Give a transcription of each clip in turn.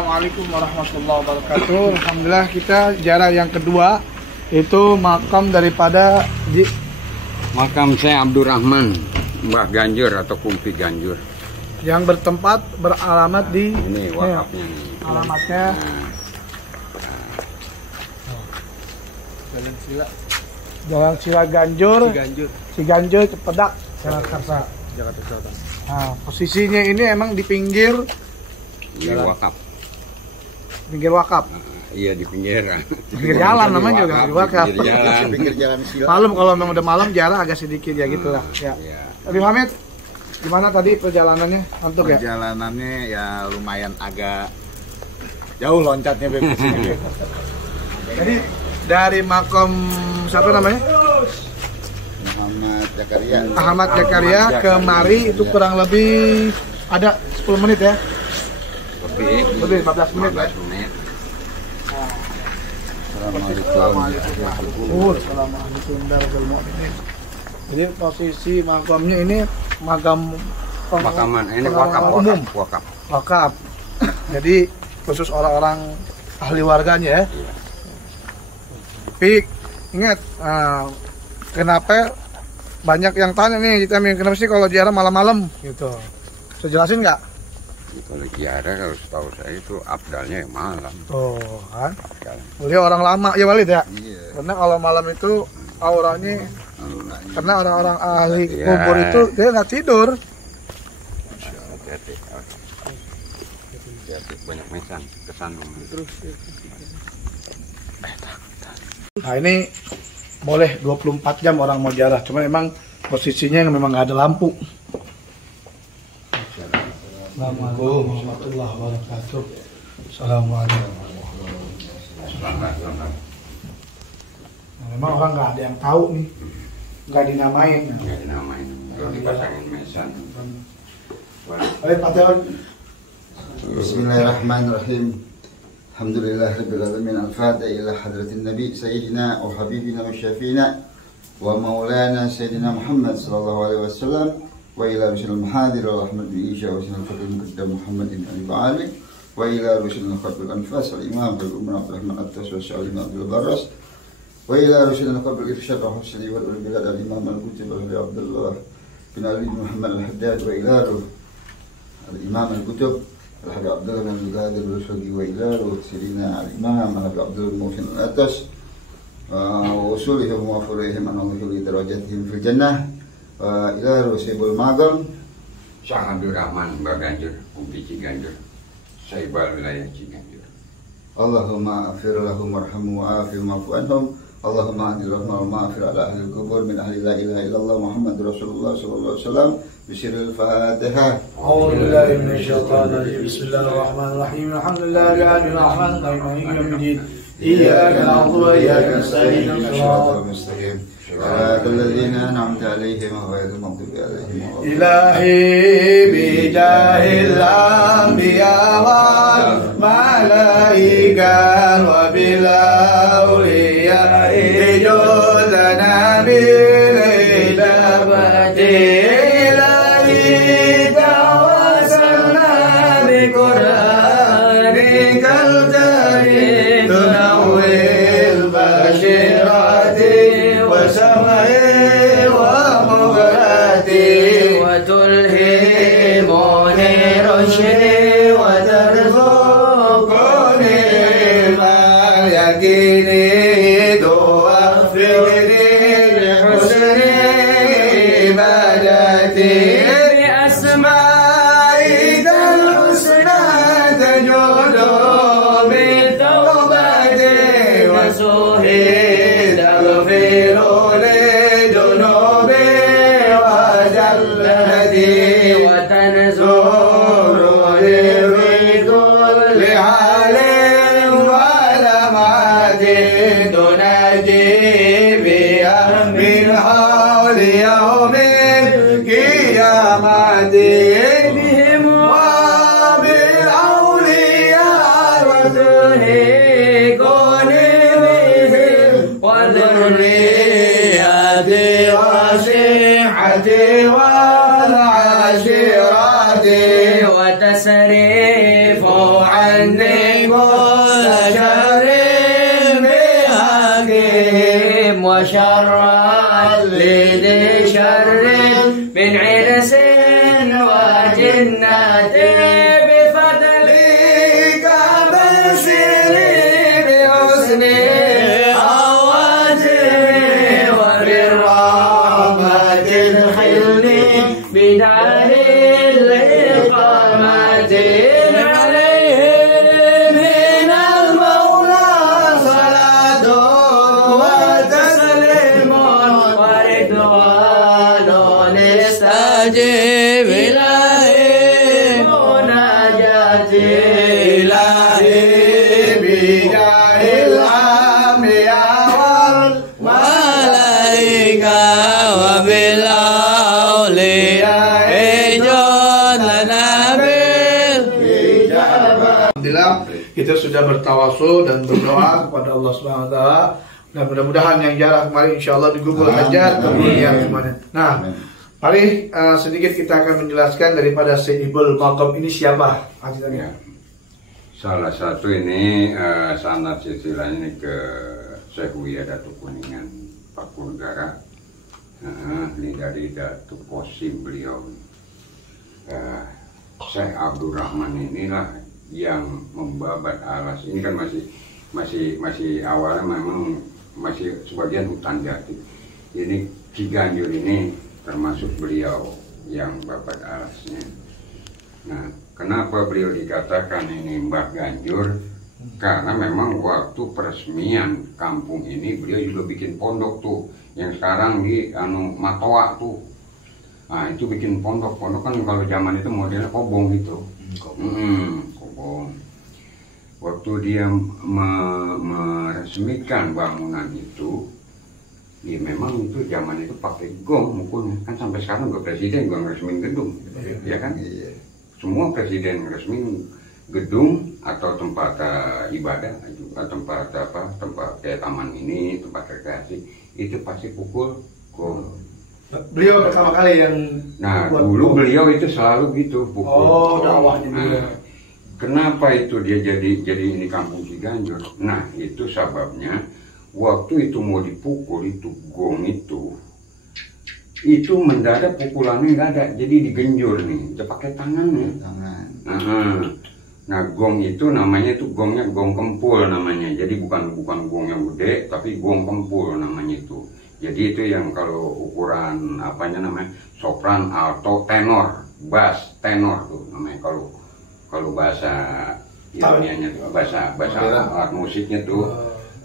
Assalamualaikum warahmatullahi wabarakatuh. Alhamdulillah kita ziarah yang kedua, itu makam daripada makam saya Abdurrahman Mbah Ganjur atau Kumpi Ganjur yang beralamat di ini wakafnya nih. Alamatnya Jalan Sila Ganjur, Ciganjur, Cepedak, Jakarta Selatan. Nah, posisinya ini emang di pinggir wakaf. Pinggir wakaf. Iya, di pinggir. Pinggir jalan namanya juga di wakaf. Pinggir jalan Sila. Malam kalau memang udah malam jarak agak sedikit ya gitulah. Ya. Tapi Hamid, gimana tadi perjalanannya? Antuk ya? Perjalanannya ya lumayan agak jauh loncatnya Beb. Jadi dari makam siapa namanya? Ahmad Zakaria kemari itu kurang lebih ada 10 menit ya? Lebih 14 menit. Jadi posisi makamnya ini makam pemakaman, ini wakaf umum. Wakaf. Jadi khusus orang-orang ahli warganya ya. Tapi ingat, kenapa banyak yang tanya nih, kenapa sih kalau ziarah malam-malam gitu? Saya jelasin nggak? Kalau ziarah kalau setahu saya itu abdalnya yang malam. Tuh kan? Beliau orang lama ya Walid ya? Iya. Karena kalau malam itu auranya, karena orang-orang ahli kubur itu dia nggak tidur. Hati-hati, banyak mesan kesandung. Nah ini boleh 24 jam orang mau ziarah, cuma memang posisinya yang memang nggak ada lampu. Assalamualaikum warahmatullahi wabarakatuh. Assalamualaikum. Nah, memang orang nggak ada yang tahu nih, nggak dinamain. Nggak dinamain, kalau dipasangin mesan. Bismillahirrahmanirrahim. Alhamdulillah rabbil alamin. Al-Fatihah ila hadratin Nabi Sayyidina wa Habibina wa Syafiina wa Maulana Sayyidina Muhammad sallallahu alaihi wasallam wa ila rusul al-mahadir wa rahmat bi isya wa sunnah fadil muqaddam Muhammad ibn Ali Ba'ali wa ila rusul al-khatul anfas al-imam al-umar Abdurrahman Attas wa Sya'lim Abdul Barras wa ila rusul al-khatul irsyad wa husli wal bilad al-imam al-kutib Abdullah bin Ali Muhammad al-Haddad wa ila al-imam al-kutub الحاج عبد الله بن القادر الرشدي وإلاله سيدنا الإمام الحاج عبد الله الموفن الأتش ووصولهم وفرهم عن الله لدرجاتهم في الجنة وإلاله سيب المعظم Syah Abdurrahman Mbah Ganjur, Kumpi Ciganjur, Saibal wilayah Ciganjur. Allahumma afir lahum warhamu wa'afir ma'fu anhum Allahumma adil rahmah wa ma'afir ala ahli al-kubur min ahli la ilaha illallah Muhammad Rasulullah sallallahu alaihi wasallam bisiril Fatihah. أعوذ بالله من الشيطان الرجيم بسم الله الرحمن الرحيم الحمد لله رب العالمين مالك يوم الدين إياك نعبد وإياك نستعين صراط المستقيم صراط الذين أنعمت عليهم غير المغضوب عليهم إلهي بجاه الأنبياء والملائكة وبالأولياء جود نبي الإجابة بهم وبالأولياء وذريكم وذريات وصيحة والعشيرة وتسريف عني وشر لذي شر من عرس وجنة بفضلك بشر بحسن عواتم وبالرحمة الخلق بدار الإقامة عليهم من المولى صلاة وتسليم ورضوان استجب إلهي مناجاتي إلهي بجاه الأنبياء والملائكة وبالأولياء جند نبيل Alhamdulillah kita sudah bertawasul dan berdoa kepada Allah Subhanahu wa taala dan mudah-mudahan yang jarang kemarin insyaallah digugul hajat kemudian semuanya. Nah, mari sedikit kita akan menjelaskan daripada Sayyidul Maqam ini siapa? Ya. Salah satu ini sanad silsilah ini ke Syekh Buya Datuk Kuningan Pakunegara. Ini dari Datuk Posim beliau. Syekh Abdul Rahman inilah yang membabat alas. Ini kan masih awalnya memang masih sebagian hutan jati. Ini Ciganjur ini termasuk beliau yang babat alasnya. Nah, kenapa beliau dikatakan ini Mbah Ganjur? Karena memang waktu peresmian kampung ini beliau juga bikin pondok tuh, yang sekarang di Matoa tuh. Nah, itu bikin pondok kan kalau zaman itu modelnya kobong gitu. Kobong. Waktu dia meresmikan bangunan itu, ya memang itu zaman itu pakai gong mukulnya. Kan sampai sekarang juga presiden gua ngeresmin gedung, ya kan? Iya. Semua presiden ngeresmin gedung atau tempat ibadah, juga tempat kayak taman ini, tempat rekreasi, itu pasti pukul gong. Beliau pertama kali yang dulu beliau itu selalu gitu pukul. Dakwahnya dia. Kenapa itu dia jadi ini kampung Ciganjur? Nah, itu sebabnya waktu itu mau dipukul itu gong itu mendadak pukulannya nggak ada, jadi digenjur nih, dia pakai tangannya. Nah, gong itu namanya itu gongnya gong kempul namanya, jadi bukan gong yang gede, tapi gong kempul namanya itu. Jadi itu yang kalau ukuran sopran, alto, tenor, bass, tenor tuh namanya kalau bahasa Iranianya tuh, bahasa alat musiknya tuh.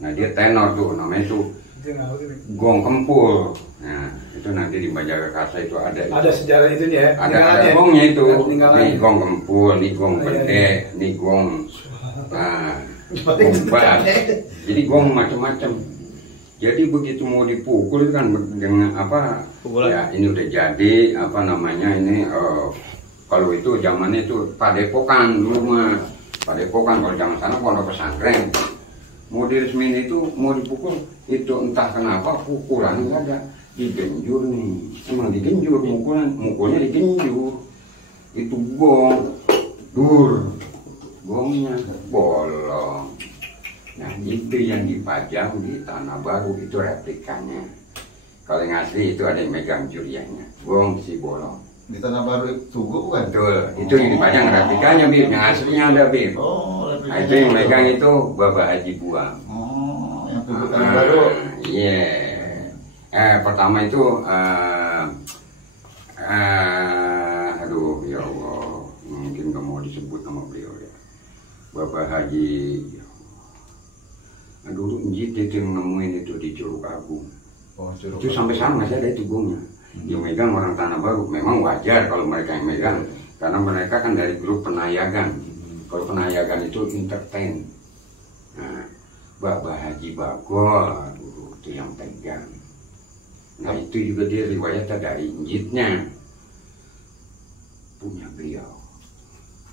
Nah, dia tenor tuh namanya tuh gong kempul. Nah, itu nanti di Majalah Kasa itu ada sejarah itunya ya. Ada gongnya itu. Nih gong kempul, nih gong pendek, nih gong bass. Jadi gong macam-macam. Jadi begitu mau dipukul kan dengan pukulan. Ya ini udah jadi kalau itu zamannya itu padepokan dulu mah. Padepokan kalau zaman sana pondok pesantren. Mau diresmin itu mau dipukul itu entah kenapa pukulan nggak ada, digenjur nih. Emang digenjur mukulnya digenjur. Itu gongnya bolong. Nah, itu yang dipajang di Tanah Baru, itu replikanya. Kalau yang asli itu ada yang megang juriannya, gong si bolong. Di Tanah Baru itu bukan? Betul, itu yang dipajang replikanya, Bib. Yang aslinya ada, Bib. Nah, itu yang megang itu Bapak Haji Buang. Yang Tugu Tanah Baru. Iya. Pertama itu, aduh ya Allah, mungkin nggak mau disebut nama beliau ya. Bapak Haji. Dulu Njit itu yang nemuin itu di Curug Agung. Itu sampai sekarang masih ada itu gongnya. Yang megang orang Tanah Baru. Memang wajar kalau mereka yang megang, karena mereka kan dari grup Penayagan. Kalau Penayagan itu entertain. Nah, Bapak Haji Bagol dulu itu yang pegang. Nah, itu juga dia riwayatnya dari Njitnya punya beliau.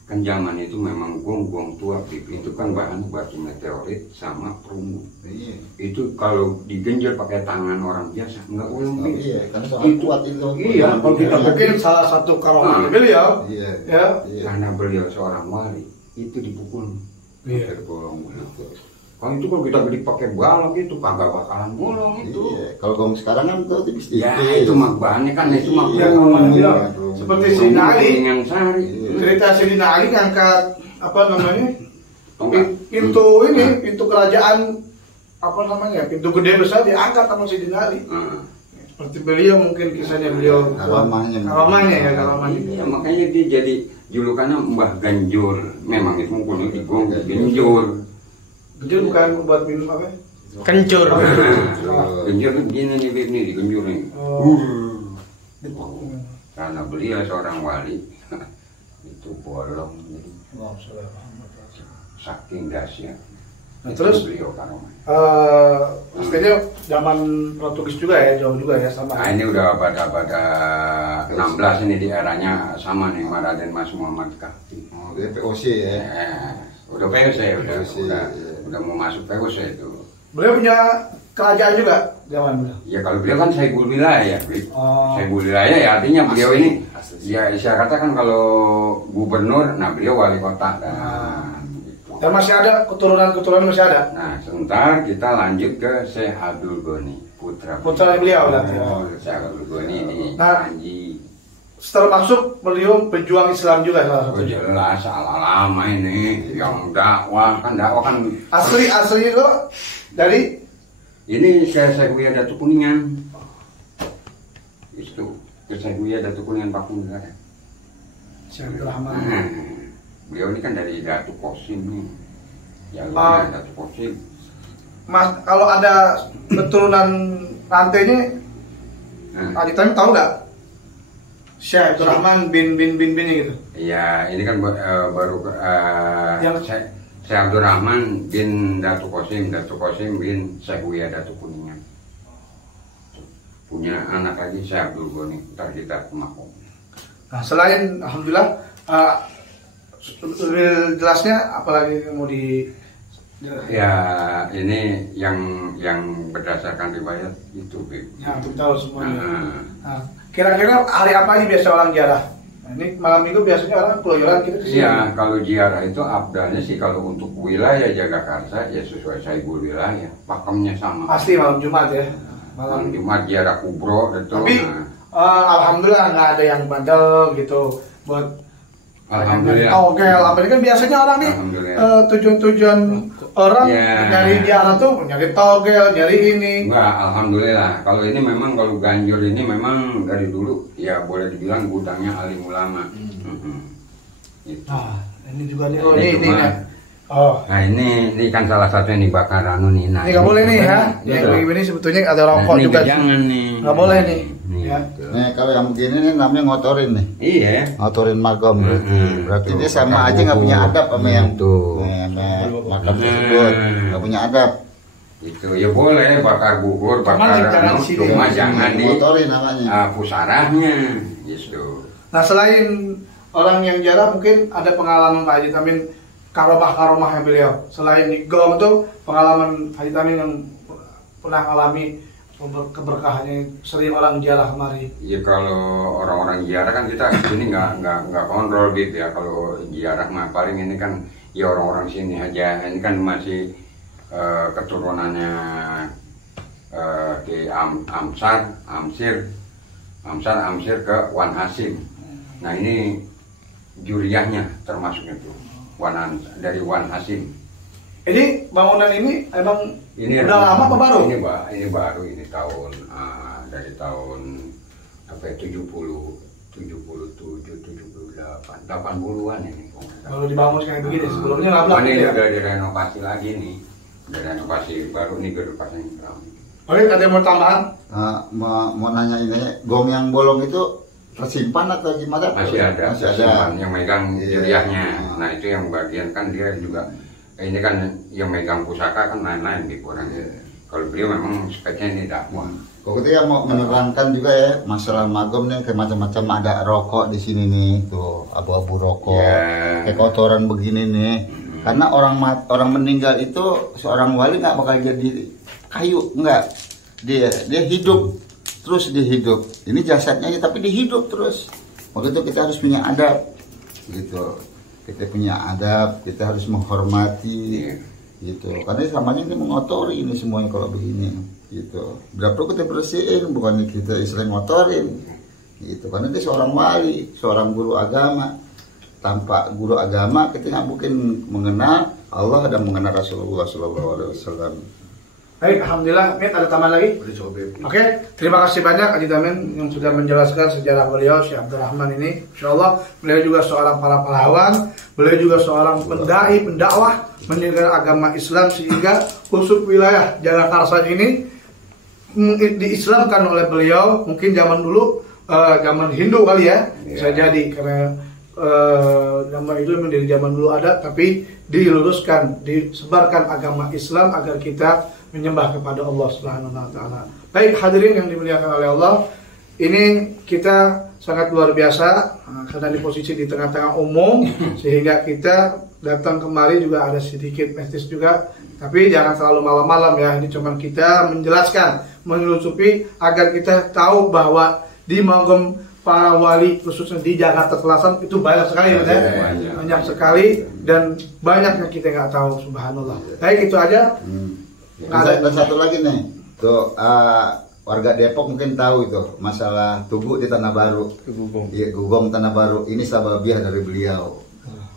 Kan zaman itu memang gong tua, itu kan bahan batu meteorit sama perunggu. Iya. Itu kalau digenjot pakai tangan orang biasa nggak ulang. Iya, kan itu kuat itu. Iya, kalau kita mungkin salah satu karomah beliau. Iya. Ya. Karena beliau seorang wali, itu dipukul. Terbolong begitu. Kalau itu kalau kita beli pakai balok itu kagak bakalan bolong itu. Iya. Kalau gong sekarang kan tuh tipis-tipis. Ya itu mah bahannya kan itu mah Iya, kamu bilang seperti si Nali. yang sari. Cerita si Nali ngangkat apa namanya? Tonggak. Pintu ini, pintu kerajaan apa namanya? Pintu gede besar diangkat sama si Nali. Seperti beliau mungkin kisahnya beliau karomahnya ya. Iya, makanya dia jadi julukannya Mbah Ganjur. Memang itu mungkin di gong Ganjur. Ganjur bukan buat minum apa? Kencur. Ganjur kan begini nih Bib, nih di Ganjur nih. Karena beliau seorang wali itu bolong jadi saking dahsyat. Nah, terus beliau karomah. pastinya zaman Portugis juga ya, jauh juga ya sama. Nah ini udah pada 16 ini di eranya sama nih Raden Mas Muhammad Kahfi. Oh, dia POC ya. Udah POC, POC, udah mau masuk POC itu. Beliau punya kerajaan juga zaman beliau. Ya kalau beliau kan Saibul Wilayah, Oh. Saibul Wilayah ya artinya beliau ini ya saya katakan kalau gubernur, nah beliau wali kota Dan masih ada keturunan masih ada. Nah, sebentar kita lanjut ke Syekh Abdul Ghani, putra beliau berarti. Syekh Abdul Ghani di Nah, Panji. termasuk beliau pejuang Islam juga salah Oh satunya. jelas ala lama ini yang dakwah kan Asli itu dari ini Syekh Buya Datu Kuningan. Itu Syekh Buya Datu Kuningan Pakun Negara. Syekh Rahman. Beliau ini kan dari Datu Kosim nih. Jalurnya Datu Kosim. Mas, kalau ada keturunan rantainya, Adi Tamim tahu nggak? Syekh Rahman bin gitu. Iya, ini kan baru Yang- Syekh Abdul Rahman bin Datu Kosim bin Syekh Buya Datu Kuningan. Punya anak lagi Syekh Abdul Ghani, ntar kita ke Makom. Nah, selain alhamdulillah lebih jelasnya apalagi mau di Ya, ini yang berdasarkan riwayat itu, Bib. ya untuk tahu semuanya. Nah, Nah, kira-kira hari apa aja biasa orang ziarah? Nah, ini malam minggu biasanya orang keluyuran kita kesini. iya, kalau ziarah itu abdalnya sih kalau untuk wilayah Jagakarsa ya sesuai Saibul Wilayah, pakemnya sama. Pasti malam Jumat ya. Malam Jumat ziarah kubro itu. Tapi alhamdulillah nggak ada yang bandel gitu buat Alhamdulillah. togel apa ini kan biasanya orang nih Alhamdulillah. tujuan orang Ya. nyari ziarah tuh nyari togel, nyari ini. Enggak, alhamdulillah. Kalau ini memang kalau Ganjur ini memang dari dulu ya boleh dibilang gudangnya alim ulama. Gitu. Nah, ini juga nih. Oh, Ini ini cuma- kan. Oh. Nah ini kan salah satu yang dibakar nih. Nah, Ini nggak boleh nih ya. Iya. Yang begini sebetulnya ada rokok Nah, ini juga. jangan nih. Nggak boleh nih. Nih. Ya. Nah, kalau yang begini nih namanya ngotorin nih. Iya. Ngotorin magom berarti. Berarti Tuh, dia sama bakar aja nggak punya bubur. adab sama yang Tuh. makam tersebut. Nggak punya adab. Itu ya boleh bakar bubur, Cuman bakar jangan anu, sini. cuma jangan di Ngotorin namanya. pusarahnya. Gitu. Nah, selain orang yang jarang mungkin ada pengalaman Pak Haji Tamin karomah-karomahnya beliau. Selain di Gom itu pengalaman Haji Tamin yang pernah alami keberkahannya sering orang ziarah kemari. Ya kalau orang-orang ziarah kan kita sini nggak kontrol Bib ya. Kalau ziarah mah paling ini kan ya orang-orang sini aja. Ini kan masih keturunannya di Amsir ke Wan Hasim. Nah ini juriyahnya termasuk itu dari Wan Hasim. Ini bangunan ini emang Ini udah lama apa baru? Ini baru, ini tahun dari tahun apa ya, 70, 77, 78, 80-an ini. Baru dibangun kayak begini. Sebelumnya lama Ini ya. udah direnovasi lagi nih. Udah renovasi baru nih gedung yang Oke, ada yang mau tambahan? Mau nanya ini, gong yang bolong itu tersimpan atau gimana? masih ada Masih ada. yang megang Iya. juriyahnya. Nah itu yang bagian kan dia juga ini kan yang megang pusaka kan lain-lain di kurang. Kalau beliau memang speknya ini dakwah. Kok kita ya mau menerangkan juga ya masalah magom nih kayak macam-macam ada rokok di sini nih tuh abu-abu rokok Ya. kayak kotoran begini nih karena orang meninggal itu seorang wali nggak bakal jadi kayu nggak dia hidup terus dia hidup ini jasadnya aja tapi dia hidup terus waktu itu kita harus punya adab gitu kita punya adab kita harus menghormati Iya. gitu. Karena samanya ini mengotori ini semuanya kalau begini gitu. Berapa kita bersihin, bukan kita istilahnya ngotorin gitu. Karena dia seorang wali, seorang guru agama. Tanpa guru agama kita nggak mungkin mengenal Allah dan mengenal Rasulullah SAW. Baik, alhamdulillah. Mit, ada tambahan lagi? Oke, terima kasih banyak Haji Damin yang sudah menjelaskan sejarah beliau Syekh Abdurrahman ini. Insyaallah beliau juga seorang para pahlawan, beliau juga seorang pendai, pendakwah menyegar agama Islam sehingga khusus wilayah Jagakarsa ini diislamkan oleh beliau. Mungkin zaman dulu zaman Hindu kali ya, bisa jadi karena nama itu dari zaman dulu ada, tapi diluruskan, disebarkan agama Islam agar kita menyembah kepada Allah Subhanahu wa taala. Baik hadirin yang dimuliakan oleh Allah, ini kita sangat luar biasa karena di posisi di tengah-tengah umum sehingga kita datang kemari juga ada sedikit mistis juga, tapi jangan selalu malam-malam ya. Ini cuma kita menjelaskan, menelusupi agar kita tahu bahwa di Magom para wali khususnya di Jakarta Selatan itu banyak sekali ya, banyak sekali dan banyak yang kita nggak tahu, subhanallah. Baik, itu aja. Dan satu lagi nih, tuh warga Depok mungkin tahu itu masalah Tugu di Tanah Baru. Iya, Gugong Tanah Baru. Ini sababiah dari beliau.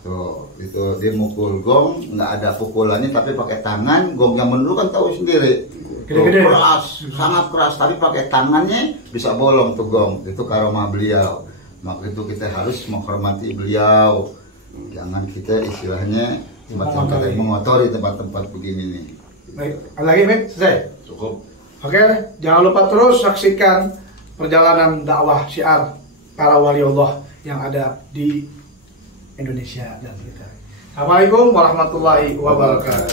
Tuh, itu dia mukul gong, nggak ada pukulannya tapi pakai tangan. Gong yang menurut kan tahu sendiri. Gede-gede. Keras, sangat keras, tapi pakai tangannya bisa bolong tuh gong. Itu karomah beliau. Maka itu kita harus menghormati beliau. Jangan kita istilahnya semacam mengotori tempat-tempat begini nih. Baik, ada lagi Mit? Selesai? Cukup. Oke, jangan lupa terus saksikan perjalanan dakwah syiar para wali Allah yang ada di Indonesia dan kita. Assalamualaikum warahmatullahi wabarakatuh.